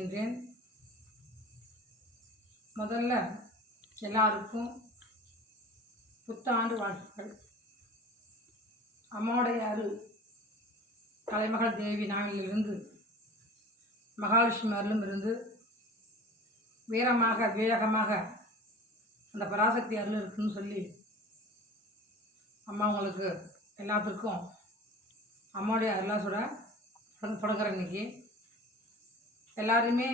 செய்கின்றேன் முதல்ல எல்லாருக்கும் புத்தாண்டு வாழ்த்துக்கள். அம்மாவுடையாறு கலைமகள் தேவி நாவிலிருந்து மகாலட்சுமி அருளும் இருந்து வீரமாக வீழகமாக அந்த பராசக்தி அருள் இருக்குன்னு சொல்லி அம்மா உங்களுக்கு எல்லாத்துக்கும் அம்மாவுடைய அருளாசோட தொடங்குற இன்னைக்கு. எல்லாருமே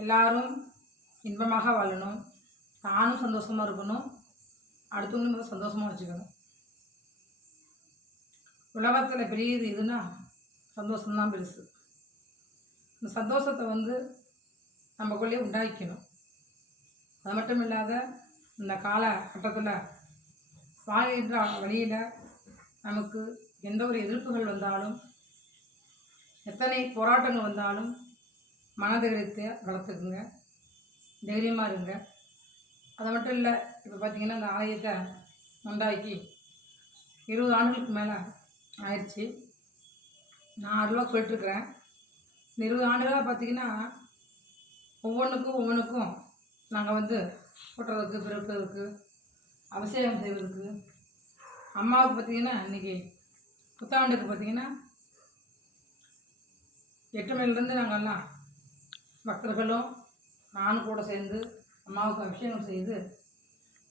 எல்லாரும் இன்பமாக வாழணும். தானும் சந்தோஷமாக இருக்கணும். அடுத்தவங்களும் சந்தோஷமாக வச்சுக்கணும். உலகத்தில் பெரியது இதுன்னா சந்தோஷம்தான் பெருசு. இந்த சந்தோஷத்தை வந்து நமக்குள்ளே உண்டாக்கிக்கணும். அது மட்டும் இல்லாத இந்த காலகட்டத்தில் வாழ்கின்ற வழியில் நமக்கு எந்த ஒரு எதிர்ப்புகள் வந்தாலும் எத்தனை போராட்டங்கள் வந்தாலும் மனதைரியத்தை வளர்த்துக்குங்க. தைரியமாக இருங்க. அது மட்டும் இல்லை இப்போ பார்த்தீங்கன்னா இந்த ஆலயத்தை உண்டாக்கி இருபது ஆண்டுகளுக்கு மேலே ஆயிடுச்சு. நான் அருளாக போயிட்டுருக்குறேன். இந்த இருபது ஆண்டுகளாக பார்த்தீங்கன்னா ஒவ்வொன்றுக்கும் ஒவ்வொன்றுக்கும் நாங்கள் வந்து போட்டுறதுக்கு பிறப்பதற்கு அபிஷேகம் செய்வதற்கு அம்மாவுக்கு பார்த்தீங்கன்னா இன்றைக்கி புத்தாண்டுக்கு பார்த்திங்கன்னா எட்டு மணிலேருந்து நாங்கள்லாம் பக்தர்களும் நானும் கூட சேர்ந்து அம்மாவுக்கு அபிஷேகம் செய்து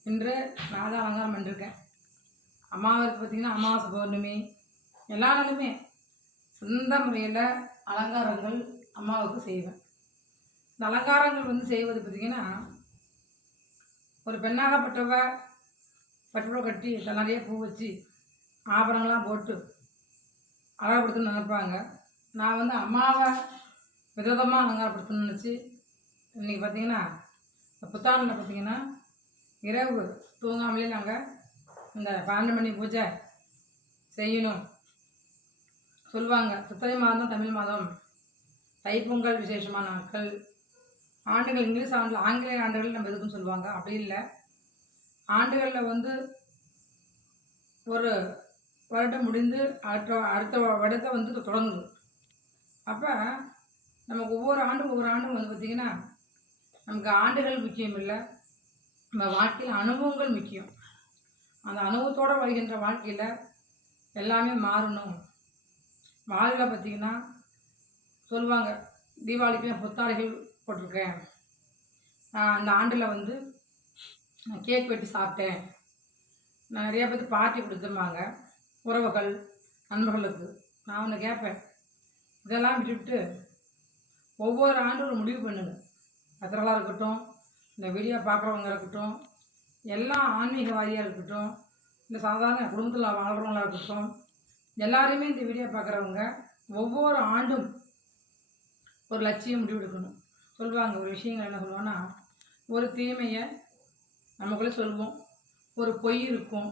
இன்று நான் தான் அலங்காரம் பண்ணிருக்கேன். அம்மாவுக்கு பார்த்திங்கன்னா அமாவாசை பௌர்ணமி எல்லா நாளுமே சொந்த முறையில் அலங்காரங்கள் அம்மாவுக்கு செய்வேன். இந்த அலங்காரங்கள் வந்து செய்வது பார்த்திங்கன்னா ஒரு பெண்ணாகப்பட்டவ பட்டுப்புடவை கட்டி நிறைய பூ வச்சு ஆபரணங்கள்லாம் போட்டு அழகப்படுத்துன்னு நினைப்பாங்க. நான் வந்து அம்மாவை விரோதமாக அலங்காரப்படுத்தணும்னு நினச்சி இன்றைக்கி பார்த்தீங்கன்னா இந்த புத்தாண்டில் பார்த்தீங்கன்னா இரவு தூங்காமலே நாங்கள் இந்த பன்னெண்டு மணி பூஜை செய்யணும். சொல்லுவாங்க சித்திரை மாதம் தான் தமிழ் மாதம் தைப்பொங்கல் விசேஷமான நாட்கள். ஆண்டுகள் இங்கிலீஷ் ஆண்டு ஆங்கிலேய ஆண்டுகள் நம்ம எதுக்குன்னு சொல்லுவாங்க? அப்படி இல்லை. ஆண்டுகளில் வந்து ஒரு வருடம் முடிந்து அடுத்த அடுத்த வருடத்தை வந்து தொடங்குது. அப்போ நமக்கு ஒவ்வொரு ஆண்டும் ஒவ்வொரு ஆண்டும் வந்து பார்த்திங்கன்னா நமக்கு ஆண்டுகள் முக்கியம் இல்லை. நம்ம வாழ்க்கையில் அனுபவங்கள் முக்கியம். அந்த அனுபவத்தோடு வருகின்ற வாழ்க்கையில் எல்லாமே மாறணும். வாழ்வில் பார்த்திங்கன்னா சொல்லுவாங்க தீபாவளிக்கு நான் புத்தாடைகள் போட்டிருக்கேன். அந்த ஆண்டில் வந்து நான் கேக் வெட்டி சாப்பிட்டேன். நான் நிறைய பேருக்கு பார்ட்டி கொடுத்துருவாங்க உறவுகள் நண்பர்களுக்கு. நான் ஒன்று கேட்பேன் இதெல்லாம் விட்டுவிட்டு ஒவ்வொரு ஆண்டும் ஒரு முடிவு பண்ணுங்க. பத்திரலாக இருக்கட்டும் இந்த வீடியோ பார்க்குறவங்க இருக்கட்டும் எல்லா ஆன்மீகவாதியாக இருக்கட்டும் இந்த சாதாரண குடும்பத்தில் வாழ்கிறவங்களாக இருக்கட்டும் எல்லாருமே இந்த வீடியோ பார்க்குறவங்க ஒவ்வொரு ஆண்டும் ஒரு லட்சியம் முடிவெடுக்கணும். சொல்லுவாங்க ஒரு விஷயங்கள் என்ன சொல்லுவோன்னா ஒரு தீமையை நமக்குள்ளே சொல்லுவோம் ஒரு பொய் இருக்கும்.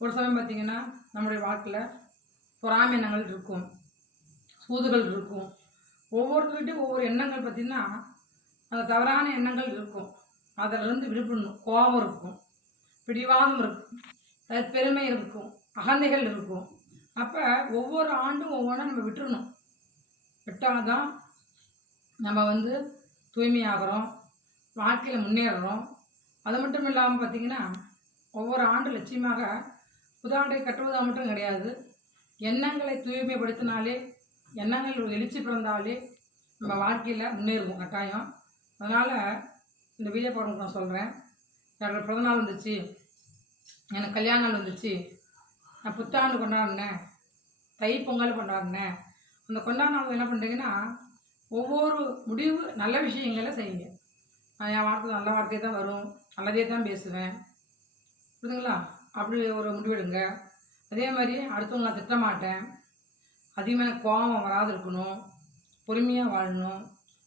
ஒரு சமயம் பார்த்திங்கன்னா நம்முடைய வாழ்க்கையில் பொறாமை இருக்கும். தூதுகள் இருக்கும். ஒவ்வொருத்தருக்கிட்டையும் ஒவ்வொரு எண்ணங்கள் பார்த்திங்கன்னா அந்த தவறான எண்ணங்கள் இருக்கும். அதிலிருந்து விடுபடணும். கோபம் இருக்கும். பிடிவாதம் இருக்கும். பெருமை இருக்கும். அகந்தைகள் இருக்கும். அப்போ ஒவ்வொரு ஆண்டும் ஒவ்வொன்றா நம்ம விட்டுறணும். விட்டால் தான் நம்ம வந்து தூய்மையாகிறோம். வாழ்க்கையில் முன்னேறுறோம். அது மட்டும் இல்லாமல் பார்த்திங்கன்னா ஒவ்வொரு ஆண்டு லட்சியமாக புதாண்டை கட்டுவதாக மட்டும் கிடையாது. எண்ணங்களை தூய்மைப்படுத்தினாலே எண்ணங்கள் எழுச்சி பிறந்தாலே நம்ம வாழ்க்கையில் முன்னேறுவோம் கட்டாயம். அதனால் இந்த வீடியோ படம் நான் சொல்கிறேன் என்னோடய பிறந்தநாள் வந்துச்சு எனக்கு கல்யாண நாள் வந்துச்சு நான் புத்தாண்டு கொண்டாடினேன் தை பொங்கல் கொண்டாடினேன். அந்த கொண்டாடு நாள் என்ன பண்ணுறீங்கன்னா ஒவ்வொரு முடிவு நல்ல விஷயங்களை செய்யுங்க. நான் என் வார்த்தை நல்ல வார்த்தையே தான் வரும் நல்லதே தான் பேசுவேன். புரியுதுங்களா? அப்படி ஒரு முடிவெடுங்க. அதே மாதிரி அடுத்தவங்க திட்ட மாட்டேன் அதிகமான கோபம் வராது இருக்கணும். பொறுமையாக வாழணும்.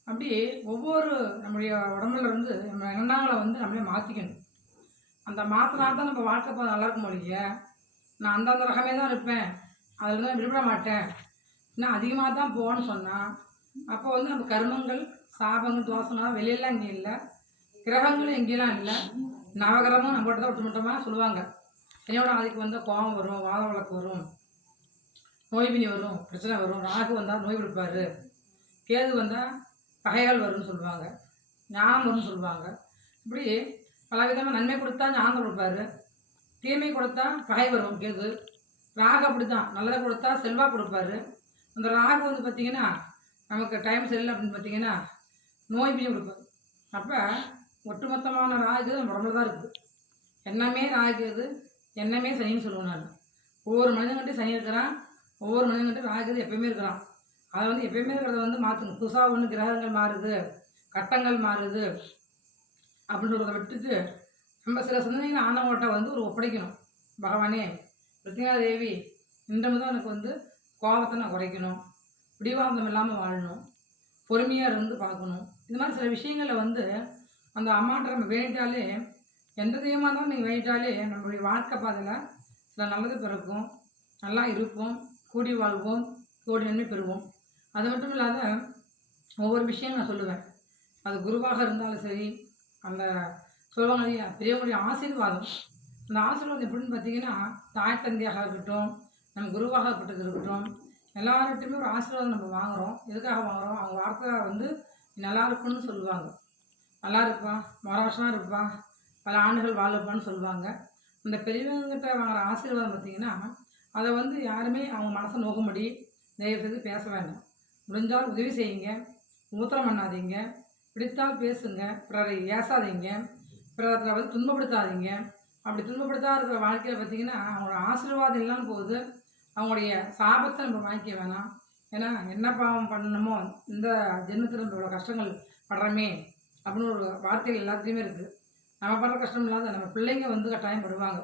அப்படி ஒவ்வொரு நம்முடைய உடம்புல இருந்து நம்ம எண்ணங்களை வந்து நம்மளே மாற்றிக்கணும் அந்த மாற்றினா தான் நம்ம வாழ்க்கை போது நல்லா இருக்கும் ஒழிய நான் அந்தந்த ரகமே தான் இருப்பேன். அதில் தான் விடுபட மாட்டேன். நான் அதிகமாக தான் போகணும்னு சொன்னால் அப்போ வந்து நம்ம கர்மங்கள் சாபங்கள் தோசனம் வெளியெல்லாம் இங்கே இல்லை. கிரகங்களும் எங்கேயெல்லாம் இல்லை. நவகிரகமும் நம்மகிட்ட தான் ஒட்டுமொட்டமாக சொல்லுவாங்க. என்னோட ஆதிக்கு வந்தால் கோபம் வரும் வாத வழக்கு வரும். நோய்பினி வரும் பிரச்சனை வரும் ராகு வந்தால் நோய் கொடுப்பாரு. கேது வந்தால் பகையால் வரும்னு சொல்லுவாங்க ஞானம் வரும்னு சொல்லுவாங்க. இப்படி பல விதமாக நன்மை கொடுத்தா ஞானம் கொடுப்பாரு. தீமை கொடுத்தா பகை வரும் கேது. ராகு அப்படி தான் நல்லதை கொடுத்தா செல்வா கொடுப்பாரு. அந்த ராகு வந்து பார்த்திங்கன்னா நமக்கு டைம் சரியில்லை அப்படின்னு பார்த்தீங்கன்னா நோய் பிடியும் கொடுப்பாரு. அப்போ ஒட்டுமொத்தமான ராகு நம்ம உடம்புல தான் இருக்குது எண்ணமே ராகு இது எண்ணமே சனின்னு சொல்லுவேன் நான் ஒவ்வொரு மனிதன்கிட்ட சனி இருக்கிறான் ஒவ்வொரு மனிதன்கிட்ட ராகு இது எப்பயுமே இருக்கிறான். அதை வந்து எப்பயுமே இருக்கிறத வந்து மாற்றணும் புதுசாக ஒன்று கிரகங்கள் மாறுது கட்டங்கள் மாறுது அப்படின்னு சொல்கிறத விட்டுட்டு நம்ம சில சிந்தனைகள் ஆனவங்கள்ட்ட வந்து ஒரு ஒப்படைக்கணும். பகவானே பிரத்யேகா தேவி இன்றமும் தான் எனக்கு வந்து கோபத்தை நான் குறைக்கணும். பிடிவாதம் இல்லாமல் வாழணும். பொறுமையாக இருந்து பார்க்கணும். இது மாதிரி சில விஷயங்களை வந்து அந்த அம்மாட்ட நம்ம வேண்டிட்டாலே எந்த தெய்வமாக இருந்தாலும் நீங்கள் வேண்டிட்டாலே நம்மளுடைய வாழ்க்கை பாதையில் சில நல்லது பிறக்கும். நல்லா இருப்போம் கூடி வாழ்வோம் கோடி நன்மை பெறுவோம். அது மட்டும் இல்லாத ஒவ்வொரு விஷயம் நான் சொல்லுவேன். அது குருவாக இருந்தாலும் சரி அந்த சொல்லுவாங்க இல்லையா பெரியவங்களுடைய ஆசீர்வாதம். அந்த ஆசீர்வாதம் எப்படின்னு பார்த்தீங்கன்னா தாய் தந்தையாக இருக்கட்டும் நம்ம குருவாக இருக்கட்டும் இருக்கட்டும் எல்லார்கிட்டையுமே ஒரு ஆசீர்வாதம் நம்ம வாங்குகிறோம் எதுக்காக வாங்குகிறோம் அவங்க வார்த்தை வந்து நல்லா இருக்குன்னு சொல்லுவாங்க. நல்லா இருப்பா மர வருஷமாக இருப்பா பல ஆண்டுகள் வாழப்பான்னு சொல்லுவாங்க. அந்த பெரியவங்ககிட்ட வாங்குற ஆசீர்வாதம் பார்த்தீங்கன்னா அதை வந்து யாருமே அவங்க மனசை நோக்கும்படி தயவு செய்து பேச வேண்டாம். முடிஞ்சால் உதவி செய்யுங்க. மூத்திரம் பண்ணாதீங்க பிடித்தால் பேசுங்க. பிறரை ஏசாதீங்க. பிறரை வந்து துன்பப்படுத்தாதீங்க. அப்படி துன்பப்படுத்தாத இருக்கிற வாழ்க்கையில் பார்த்தீங்கன்னா அவங்களோட ஆசீர்வாதம் இல்லாமல் போகுது. அவங்களுடைய சாபத்தை நம்ம வாங்கிக்க வேணாம். ஏன்னா என்ன பாவம் பண்ணணுமோ இந்த ஜென்மத்தில் நம்ம இவ்வளோ கஷ்டங்கள் படுறோமே அப்படின்னு ஒரு வார்த்தைகள் எல்லாத்துலேயுமே இருக்குது நம்ம படுற கஷ்டம் இல்லாத நம்ம பிள்ளைங்க வந்து கட்டாயம் படுவாங்க.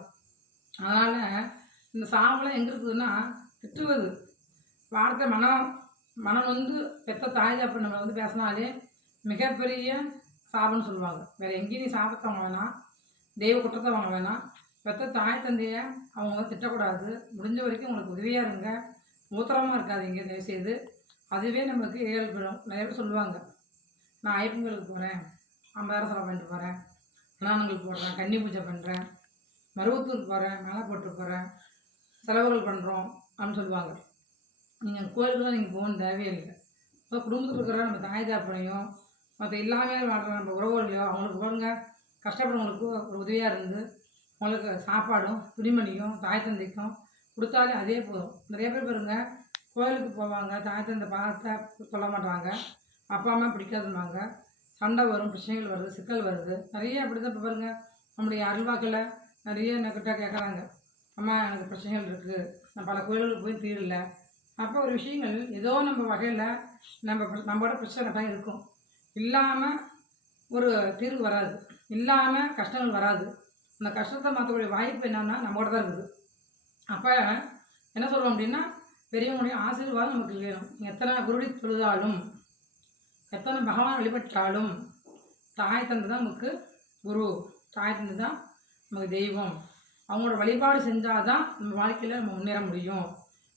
அதனால் இந்த சாபம்லாம் எங்கே இருக்குதுன்னா திட்டுவது. வார்த்தை மனம் மனம் வந்து பெத்த தாய் அப்படி நம்ம வந்து பேசினாலே மிகப்பெரிய சாபம்னு சொல்லுவாங்க. வேறு எங்கேயும் நீ சாபத்தை வாங்க வேணாம். தெய்வ குற்றத்தை வாங்க வேணாம். பெத்த தாய் தந்தையை அவங்க வந்து திட்டக்கூடாது. முடிஞ்ச வரைக்கும் உங்களுக்கு உதவியாக இருங்க. மூத்திரமாக இருக்காதீங்க தயவுசெய்து. அதுவே நமக்கு ஏழு நிறைய பேர் சொல்லுவாங்க நான் ஐப்பங்களுக்கு போகிறேன் ஐம்பதாயிரம் செலவு பண்ணிட்டு போகிறேன் அண்ணானுங்களுக்கு போடுறேன் கன்னி பூஜை பண்ணுறேன் மருவத்தூருக்கு போகிறேன் மேலே போட்டு போகிறேன் செலவுகள் பண்ணுறோம் அப்படின்னு சொல்லுவாங்க. நீங்கள் கோயிலுக்குலாம் நீங்கள் போகணும் தேவையில்லை. இப்போ குடும்பத்தில் இருக்கிற நம்ம தாய் தாப்பனையும் மற்ற இல்லாமல் வாழ்கிற நம்ம உறவுகளையோ அவங்களுக்கு பாருங்க கஷ்டப்படுறவங்களுக்கு ஒரு உதவியாக இருந்து அவங்களுக்கு சாப்பாடும் துணிமணியும் தாய் தந்தைக்கும் கொடுத்தாலே அதே போதும். நிறைய பேர் பாருங்க கோயிலுக்கு போவாங்க தாய் தந்தை பார்த்தா சொல்ல மாட்டாங்க. அப்பா அம்மா பிடிக்காதும்பாங்க. சண்டை வரும் பிரச்சனைகள் வருது சிக்கல் வருது. நிறைய அப்படி தான் இப்போ பாருங்கள் நம்முடைய அருள்வாக்கில் நிறைய என்கிட்ட கேட்குறாங்க அம்மா எனக்கு பிரச்சனைகள் இருக்குது நான் பல கோயில்களுக்கு போய் தீரல. அப்போ ஒரு விஷயங்கள் ஏதோ நம்ம வகையில் நம்ம நம்மளோட பிரச்சனை தான் இருக்கும். இல்லாமல் ஒரு தீர்வு வராது. இல்லாமல் கஷ்டங்கள் வராது. அந்த கஷ்டத்தை மாற்றக்கூடிய வாய்ப்பு என்னன்னா நம்மளோட தான் இருக்குது. அப்போ என்ன சொல்லுவோம் அப்படின்னா பெரியவங்களுடைய ஆசீர்வாதம் நமக்கு வேணும். எத்தனை குருடி தொழுதாலும் எத்தனை பகவான் வழிபட்டாலும் தாய் தந்து தான் நமக்கு குரு. தாய் தந்து தான் நமக்கு தெய்வம். அவங்களோட வழிபாடு செஞ்சால் தான் நம்ம வாழ்க்கையில் நம்ம முன்னேற முடியும்.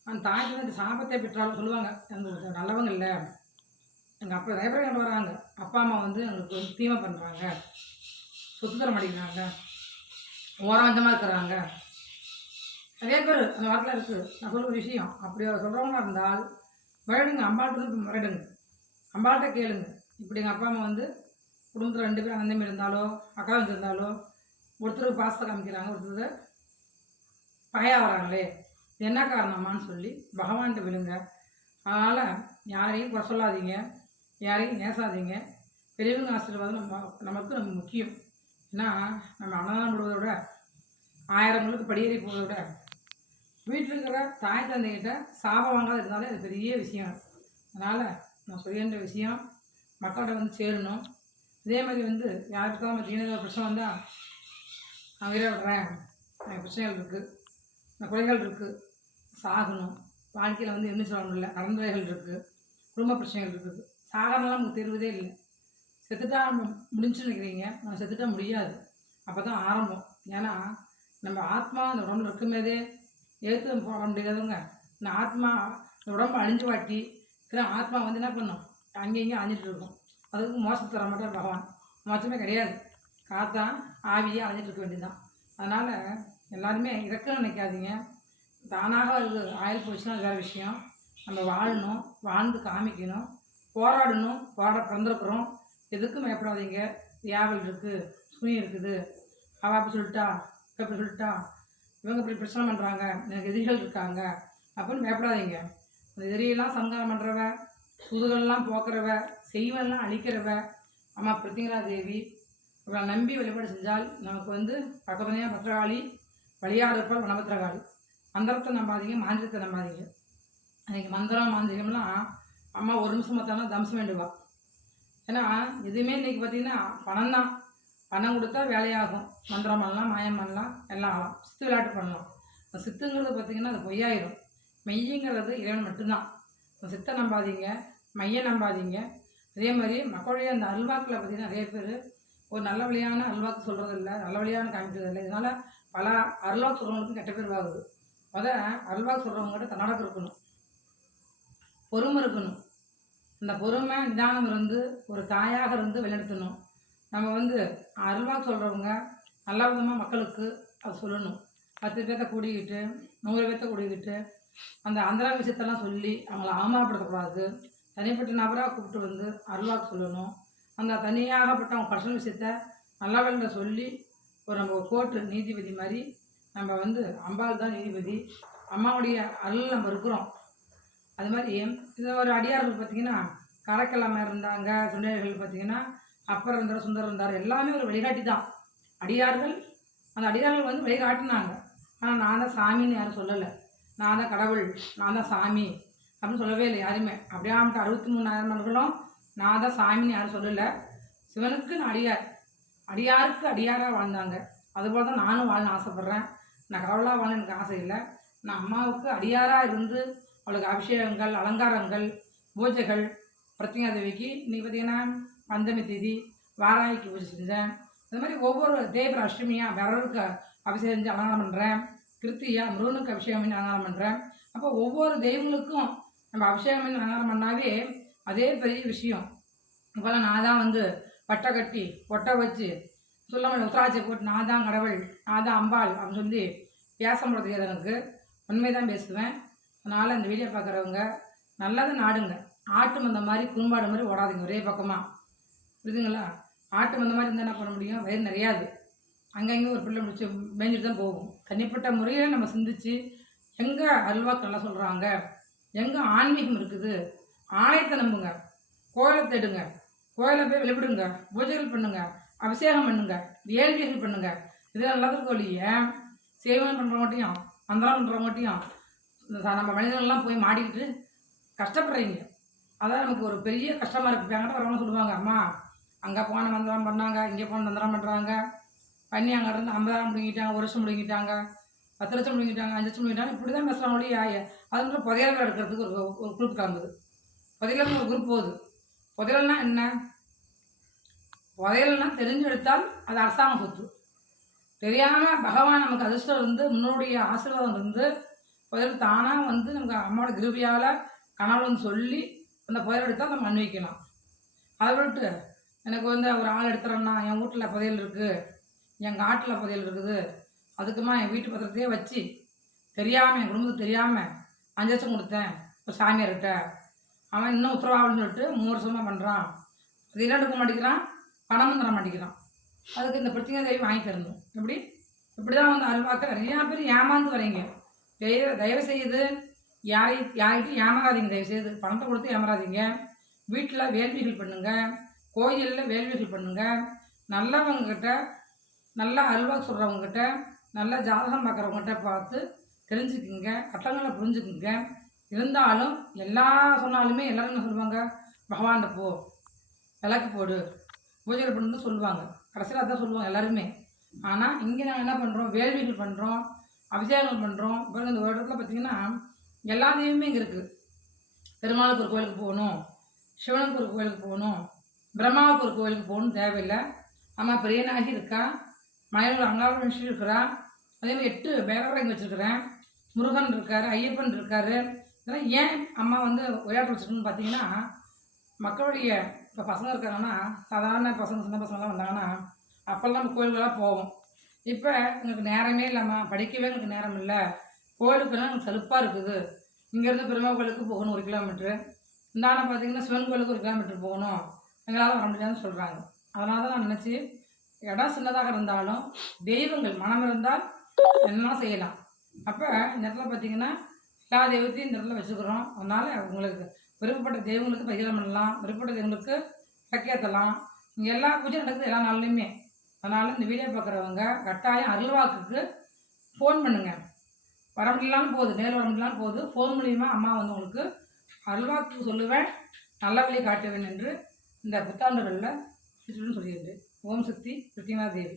அந்த தாய்க்கு வந்து சாபத்தை பெற்றாலும் சொல்லுவாங்க எங்களுக்கு நல்லவங்க இல்லை. எங்கள் அப்பா நிறைய பேர் வராங்க. அப்பா அம்மா வந்து எங்களுக்கு வந்து தீமை பண்ணுறாங்க சொத்து தர மாட்டேங்கிறாங்க. ஓராந்தமாக இருக்கிறாங்க. நிறைய பேர் அந்த வாரத்தில் இருக்குது நான் சொல்கிற விஷயம் அப்படி சொல்கிறவங்களா இருந்தால் மிரடுங்க அம்பாள்கிட்ட வந்து முறையிடுங்க அம்பாள்கிட்ட கேளுங்க. இப்படி எங்கள் அப்பா அம்மா வந்து குடும்பத்தில் ரெண்டு பேரும் அந்தமாரி இருந்தாலோ அக்கா இருந்தாலோ ஒருத்தருக்கு பாசத்தை காமிக்கிறாங்க ஒருத்தர் பயம் வராங்களே என்ன காரணமான்னு சொல்லி பகவான்கிட்ட விழுங்க. அதனால் யாரையும் குறை சொல்லாதீங்க யாரையும் நேசாதீங்க. பெரியவங்க ஆசீர்வாதம் நம்ம நமக்கு நம்ம முக்கியம். ஏன்னா நம்ம அன்னதானம் விடுவதை விட ஆயிரங்களுக்கு படியேறி போவதை விட வீட்டில் இருக்கிற தாய் தந்தைகிட்ட சாபம் வாங்காத இருந்தாலே அது பெரிய விஷயம். அதனால் நான் சொல்கின்ற விஷயம் மக்கள்கிட்ட வந்து சேரணும். இதே மாதிரி வந்து யாருக்காவது தீனதாக ஒரு பிரச்சனை வந்தால் நான் உயிரை விடுறேன் எனக்கு பிரச்சனைகள் இருக்குது இந்த குறைகள் இருக்குது சாகணும். வாழ்க்கையில் வந்து என்ன சொல்ல முடியல. நடந்தவைகள் இருக்குது குடும்ப பிரச்சனைகள் இருக்குது சாகறதுனால நமக்கு தெரிவதே இல்லை. செத்துட்டா மு- முடிஞ்சுன்னு நினைக்கிறீங்க. நம்ம செத்துட்டா முடியாது. அப்போ தான் ஆரம்பம். ஏன்னா நம்ம ஆத்மா இந்த உடம்புல இருக்கும்போதே ஏற்று போட முடியாதவங்க. இந்த ஆத்மா இந்த உடம்பு அழிஞ்சு வாட்டி இருக்கிற ஆத்மா வந்து என்ன பண்ணும்? அங்கே இங்கே அழிஞ்சிட்டு இருக்கும். அதுக்கு மோசம் தர மாட்டார் பகவான். மோசமே கிடையாது. காத்தா ஆவியாக அழிஞ்சிட்டு இருக்க வேண்டியதுதான். அதனால் எல்லாருமே இறக்க நினைக்காதீங்க. தானாக அது ஆயில் போச்சுன்னா வேறு விஷயம். நம்ம வாழணும் வாழ்ந்து காமிக்கணும் போராடணும் போராட பிறந்திருக்கிறோம். எதுக்கும் பயப்படாதீங்க. யாவல் இருக்குது சுனி இருக்குது. அவள் அப்படி சொல்லிட்டா அப்படி சொல்லிட்டா இவங்க இப்படி பிரச்சனை பண்ணுறாங்க எனக்கு எதிரிகள் இருக்காங்க அப்படின்னு பயப்படாதீங்க. அந்த எதிரியெல்லாம் சங்காரம் பண்ணுறவ சுதுகள்லாம் போக்குறவ செய்வெல்லாம் அழிக்கிறவ அம்மா பிரத்திங்கரா தேவி நம்பி வழிபாடு செஞ்சால் நமக்கு வந்து பக்கத்துலையாக பத்திரகாளி வழியாக வனபத்திரகாளி. மந்திரத்தை நம்பாதீங்க மாந்திரத்தை நம்பாதீங்க. அன்றைக்கி மந்திரம் மாந்திரிகம்லாம் அம்மா ஒரு நிமிஷம் பார்த்தாலும் தம்சம் வேண்டுவா. ஏன்னா எதுவுமே இன்றைக்கி பார்த்தீங்கன்னா பணம் தான். பணம் கொடுத்தா வேலையாகும். மந்திரம் பண்ணலாம் மாயம் பண்ணலாம் எல்லாம் ஆகலாம். சித்து விளையாட்டு பண்ணலாம். இப்போ சித்துங்கிறது பார்த்தீங்கன்னா அது பொய்யாயிரும். மெய்யுங்கிறது இறைவன் மட்டும்தான். இப்போ சித்தை நம்பாதீங்க மைய நம்பாதீங்க. அதே மாதிரி மக்களுடைய அந்த அல்வாக்கில் பார்த்தீங்கன்னா நிறைய பேர் ஒரு நல்ல வழியான அல்வாக்கு சொல்கிறது இல்லை நல்ல வழியான காமிக்கிறது இல்லை. இதனால் பல அருள்வாக்கு சொல்கிறவங்களுக்கும் கெட்ட பேர் ஆகுது முத அருள்வாக்கு சொல்கிறவங்ககிட்ட தன்னடக்கம் இருக்கணும். பொறுமை இருக்கணும். அந்த பொறுமை நிதானம் இருந்து ஒரு தாயாக இருந்து வழிநடத்தணும் நம்ம வந்து அருள்வாக்கு சொல்கிறவங்க நல்ல விதமாக மக்களுக்கு அது சொல்லணும். பத்து பேர்த்த கூடிக்கிட்டு நூறு பேர்த்த கூடிக்கிட்டு அந்த அந்தரா விஷயத்தெல்லாம் சொல்லி அவங்கள அவமானப்படுத்தக்கூடாது. தனிப்பட்ட நபராக கூப்பிட்டு வந்து அருள்வாக்கு சொல்லணும். அந்த தனியாகப்பட்ட அவங்க பர்சனல் விஷயத்த நல்லவங்க சொல்லி ஒரு நம்ம கோர்ட்டு நீதிபதி மாதிரி நம்ம வந்து அம்பாள் தான் நீதிபதி. அம்மாவுடைய அருள் நம்ம இருக்கிறோம். அது மாதிரி இது ஒரு அடியார்கள் பார்த்தீங்கன்னா கடைக்கெல்லாமல் இருந்தாங்க சுண்டர்கள் பார்த்தீங்கன்னா அப்பர் இருந்தார் சுந்தரம் இருந்தார் எல்லாமே ஒரு வழிகாட்டி தான். அடியார்கள் அந்த அடியார்கள் வந்து வழிகாட்டினாங்க. ஆனால் நான் தான் சாமின்னு யாரும் சொல்லலை. நான் தான் கடவுள் நான் தான் சாமி அப்படின்னு சொல்லவே இல்லை யாருமே. அப்படியாமட்டு அறுபத்தி மூணாயிரம் மணிகளும் நான் தான் சாமின்னு யாரும் சொல்லலை. சிவனுக்கு நான் அடியார். அடியாருக்கு அடியாராக வாழ்ந்தாங்க. அதுபோல் தான் நானும் வாழணும்னு ஆசைப்பட்றேன். நான் கடவுளாக வாழ எனக்கு ஆசை இல்லை. நான் அம்மாவுக்கு அடியாராக இருந்து அவளுக்கு அபிஷேகங்கள் அலங்காரங்கள் பூஜைகள் பிரத்திங்கா தேவிக்கு இன்றைக்கி பார்த்தீங்கன்னா பஞ்சமி தேதி வாராய்க்கு பூஜை செஞ்சேன். அது மாதிரி ஒவ்வொரு தேவர அஷ்டமியாக விரலுக்கு அபிஷேகம் செஞ்சு அலங்காரம் பண்ணுறேன் கிருத்தியா முருகனுக்கு அபிஷேகம் பண்ணி அலங்காரம் பண்ணுறேன் அப்போ ஒவ்வொரு தெய்வங்களுக்கும் நம்ம அபிஷேகம் பண்ணி அலங்காரம் பண்ணாவே அதே பெரிய விஷயம். இப்போல்லாம் நான் தான் வந்து பட்டை கட்டி ஒட்டை வச்சு சொல்லாமல் உத்தராட்சியை போட்டு நான் தான் கடவுள் நான் தான் அம்பாள் அப்படின்னு சொல்லி பேச முடியாது எனக்கு உண்மை தான் பேசுவேன். அதனால் இந்த வீடியோ பார்க்குறவங்க நல்லதை நாடுங்க. ஆட்டு மந்த மாதிரி குறும்பாடு மாதிரி ஓடாதீங்க ஒரே பக்கமாக புரியுதுங்களா? ஆட்டு மந்த மாதிரி இருந்தால் என்ன பண்ண முடியும்? வயிறு நிறையாது. அங்கங்கே ஒரு பிள்ளை முடிச்சு மேய்ஞ்சிட்டு தான் போகும். தனிப்பட்ட முறையில் நம்ம சிந்திச்சு எங்கே அல்வாக்கு நல்லா சொல்கிறாங்க எங்கே ஆன்மீகம் இருக்குது? ஆலயத்தை நம்புங்க. கோயிலை தேடுங்க. கோயிலை போய் வெளிப்படுங்க பூஜைகள் பண்ணுங்க. அபிஷேகம் பண்ணுங்க. வேள்விகள் பண்ணுங்க. இதெல்லாம் எல்லாத்துக்கும் ஒழிய சேவனம் பண்ணுறவங்கட்டையும் மந்திரம் பண்ணுறவங்கட்டையும் நம்ம மனிதர்கள்லாம் போய் மாடிக்கிட்டு கஷ்டப்படுறீங்க. அதான் நமக்கு ஒரு பெரிய கஷ்டமாக இருக்குது என்கிட்ட வரவங்க சொல்லுவாங்க அம்மா அங்கே போன மந்திரம் பண்ணாங்க இங்கே போன மந்திரம் பண்ணுறாங்க பண்ணி அங்கே இருந்து ஐம்பதாயிரம் முடிங்கிட்டாங்க ஒரு வருஷம் முடிங்கிட்டாங்க பத்து லட்சம் முடிங்கிட்டாங்க அஞ்சு லட்சம் முடிங்கிட்டாங்க. இப்படி தான் பேசுகிறாங்க மொழி அது மட்டும் புதையல்கள் எடுக்கிறதுக்கு ஒரு ஒரு குரூப் கிளம்புது. புதையல்னு ஒரு குரூப் போகுது. புதையல்னா என்ன? புதையல்னா தெரிஞ்சு எடுத்தால் அது அரசாங்க சொத்து. தெரியாமல் பகவான் நமக்கு அதிர்ஷ்டம் இருந்து முன்னோடைய ஆசீர்வாதம் இருந்து புதையல் தானாக வந்து நமக்கு அம்மாவோட கிருபியால் கணவன் சொல்லி அந்த புதையல் எடுத்தால் நம்ம அன்வைக்கலாம் அதை விட்டு எனக்கு வந்து ஒரு ஆள் எடுத்துறேன்னா என் வீட்டில் புதையல் இருக்குது எங்கள் ஆட்டில் புதையல் இருக்குது அதுக்குமா என் வீட்டு பத்திரத்தையே வச்சு தெரியாமல் என் குடும்பத்துக்கு தெரியாமல் அஞ்சு லட்சம் கொடுத்தேன் ஒரு சாமியார்கிட்ட. அவன் இன்னும் உத்தரவாகணும்னு சொல்லிட்டு மூணு வருஷமாக பண்ணுறான் அது என்ன எடுக்க மாட்டேங்கிறான் பணமும் தர மாட்டேங்கிறான் அதுக்கு இந்த பிரச்சனை தேவி வாங்கி தரணும். எப்படி? இப்படி தான் வந்து அல்வாக்க நிறையா பேர் ஏமாந்து வரீங்க தயவு தயவு செய்து யாரை யார்கிட்டையும் ஏமாறாதீங்க தயவு செய்து பணத்தை கொடுத்து ஏமாறாதீங்க. வீட்டில் வேள்விகள் பண்ணுங்கள் கோயிலில் வேள்விகள் பண்ணுங்கள் நல்லவங்கக்கிட்ட நல்லா அல்வா சொல்கிறவங்ககிட்ட நல்லா ஜாதகம் பார்க்குறவங்ககிட்ட பார்த்து தெரிஞ்சுக்குங்க கட்டங்களை புரிஞ்சுக்குங்க. இருந்தாலும் எல்லா சொன்னாலுமே எல்லாரும் என்ன சொல்லுவாங்க? பகவான்கிட்ட போ. விளக்கு போடு. பூஜைகள் பண்ணுன்னு சொல்லுவாங்க. கடைசியில் அதான் சொல்லுவாங்க எல்லாருமே. ஆனால் இங்கே நாங்கள் என்ன பண்ணுறோம் வேள்விகள் பண்ணுறோம் அபிஷேகங்கள் பண்ணுறோம் இப்போ இந்த ஒரு இடத்துல பார்த்தீங்கன்னா எல்லா தெய்வமே இங்கே இருக்குது பெருமாளுக்கு ஒரு கோயிலுக்கு போகணும். சிவனுக்கு ஒரு கோயிலுக்கு போகணும். பிரம்மாவுக்கு ஒரு கோயிலுக்கு போகணும் தேவையில்லை. அம்மா பெரியநாயகி இருக்கா. மயிலூர் அங்காள இருக்கிறா. அதே மாதிரி எட்டு பேரவரை இங்கே வச்சுருக்கிறேன். முருகன் இருக்கார் ஐயப்பன் இருக்கார். ஏன்னா ஏன் அம்மா வந்து விளையாட்டு வச்சுருக்குன்னு பார்த்தீங்கன்னா மக்களுடைய இப்போ பசங்க இருக்காங்கன்னா சாதாரண பசங்க சின்ன பசங்களாம் வந்தாங்கன்னா அப்போல்லாம் நம்ம கோயிலுக்கெல்லாம் போவோம். இப்போ எங்களுக்கு நேரமே இல்லாமல் படிக்கவே எங்களுக்கு நேரம் இல்லை. கோயிலுக்குலாம் எனக்கு சலுப்பாக இருக்குது. இங்கேருந்து பெருமா கோயிலுக்கு போகணும் ஒரு கிலோமீட்ரு இந்தாண்ட பார்த்தீங்கன்னா சிவன் கோயிலுக்கு ஒரு கிலோமீட்டர் போகணும். எங்களால் வர முடியாதுன்னு சொல்கிறாங்க அதனால தான் நான் நினச்சி இடம் சின்னதாக இருந்தாலும் தெய்வங்கள் மனம் இருந்தால் என்னெல்லாம் செய்யலாம். அப்போ இந்த இடத்துல பார்த்தீங்கன்னா எல்லா தெய்வத்தையும் இந்த இடத்துல வச்சுக்கிறோம். அதனால் உங்களுக்கு விருப்பப்பட்ட தெய்வங்களுக்கு பகிரம் பண்ணலாம். விருப்பப்பட்ட தெய்வங்களுக்கு சக்கியத்தலாம் இங்கே எல்லா பூஜையும் நடக்குது எல்லா நாள்லையுமே. அதனால் இந்த வீடியோ பார்க்குறவங்க கட்டாயம் அருள்வாக்குக்கு ஃபோன் பண்ணுங்கள் வர முடியலான்னு போகுது நேரில் வர முடியலான்னு போகுது ஃபோன் மூலிமா அம்மா வந்து உங்களுக்கு அருள்வாக்கு சொல்லுவேன். நல்ல வழி காட்டுவேன் என்று இந்த புத்தாண்டுகளில் சொல்லியிருந்து ஓம் சக்தி கிருத்திகா தேவி